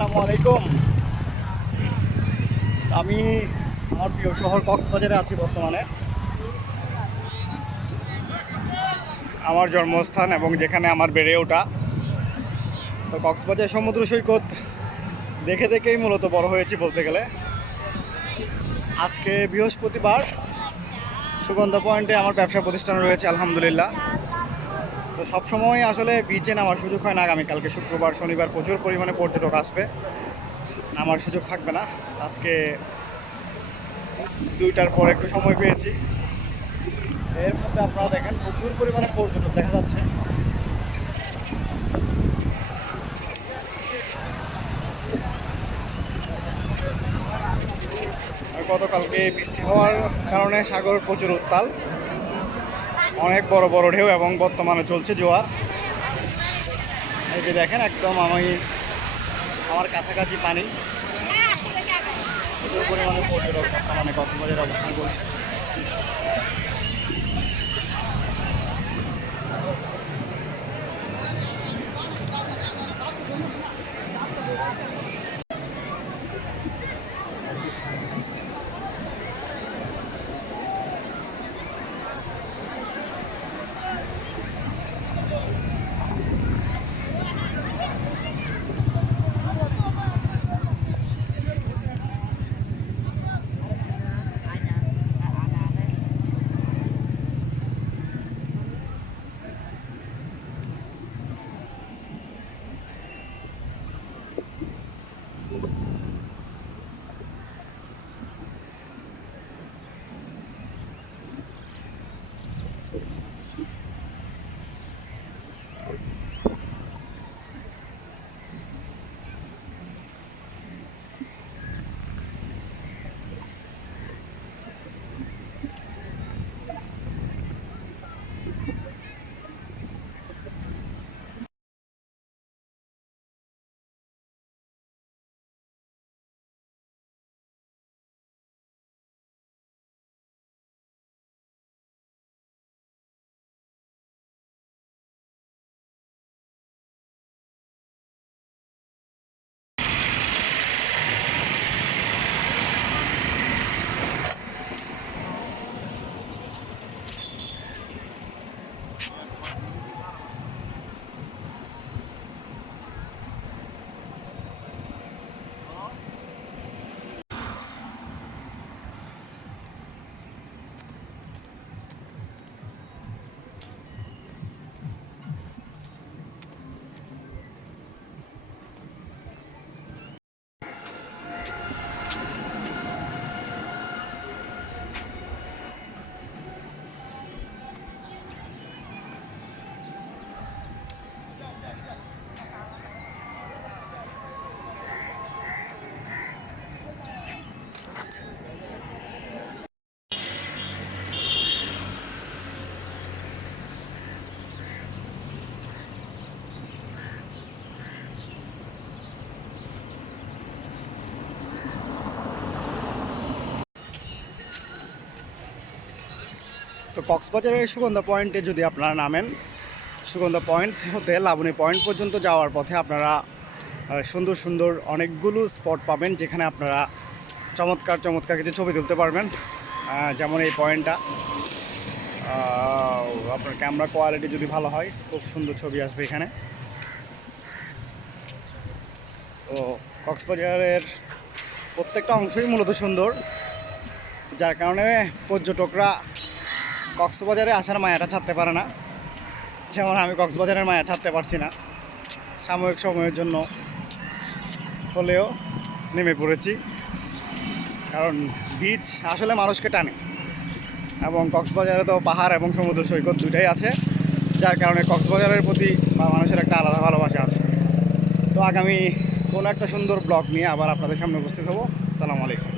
আসসালামু আলাইকুম। আমি আমার প্রিয় শহর কক্সবাজারে আছি বর্তমানে। আমার জন্মস্থান এবং যেখানে আমার বেড়ে ওঠা। তো কক্সবাজার সমুদ্র সৈকত দেখে দেখেই মূলত বড় হয়েছি বলতে গেলে। আজকে বৃহস্পতিবার, সুগন্ধা পয়েন্টে আমার ব্যবসা প্রতিষ্ঠান রয়েছে আলহামদুলিল্লাহ। তো সবসময় আসলে বিচে নামার সুযোগ হয় না। আগামীকালকে শুক্রবার শনিবার প্রচুর পরিমাণে পর্যটক আসবে, নামার সুযোগ থাকবে না। আজকে 2টার পর একটু সময় পেয়েছি। এর মধ্যে আপনারা দেখেন প্রচুর পরিমাণে পর্যটক দেখা যাচ্ছে। আর গতকালকে বৃষ্টি হওয়ার কারণে সাগর প্রচুর উত্তাল, অনেক বড় বড় ঢেউ এবং বর্তমানে চলছে জোয়ার। এই যে দেখেন একদম আমার কাছাকাছি পানি, প্রচুর পরিমাণে পর্যটক বর্তমানে কক্সবাজারে অবস্থান করছে। তো কক্সবাজারের সুগন্ধা পয়েন্টে যদি আপনারা নামেন, সুগন্ধা পয়েন্ট হতে লাবণী পয়েন্ট পর্যন্ত যাওয়ার পথে আপনারা সুন্দর সুন্দর অনেকগুলো স্পট পাবেন, যেখানে আপনারা চমৎকার চমৎকার কিছু ছবি তুলতে পারবেন। যেমন এই পয়েন্টটা, আপনার ক্যামেরা কোয়ালিটি যদি ভালো হয় খুব সুন্দর ছবি আসবে এখানে। তো কক্সবাজারের প্রত্যেকটা অংশই মূলত সুন্দর, যার কারণে পর্যটকরা কক্সবাজারে আসার মায়াটা ছাড়তে পারে না। যেমন আমি কক্সবাজারের মায়া ছাড়তে পারছি না, সাময়িক সময়ের জন্য হলেও নেমে পড়েছি। কারণ বিচ আসলে মানুষকে টানে, এবং কক্সবাজারে তো পাহাড় এবং সমুদ্র সৈকত দুটাই আছে, যার কারণে কক্সবাজারের প্রতি মানুষের একটা আলাদা ভালোবাসা আছে। তো আগামী কোনো একটা সুন্দর ব্লগ নিয়ে আবার আপনাদের সামনে উপস্থিত হব। আসসালামু আলাইকুম।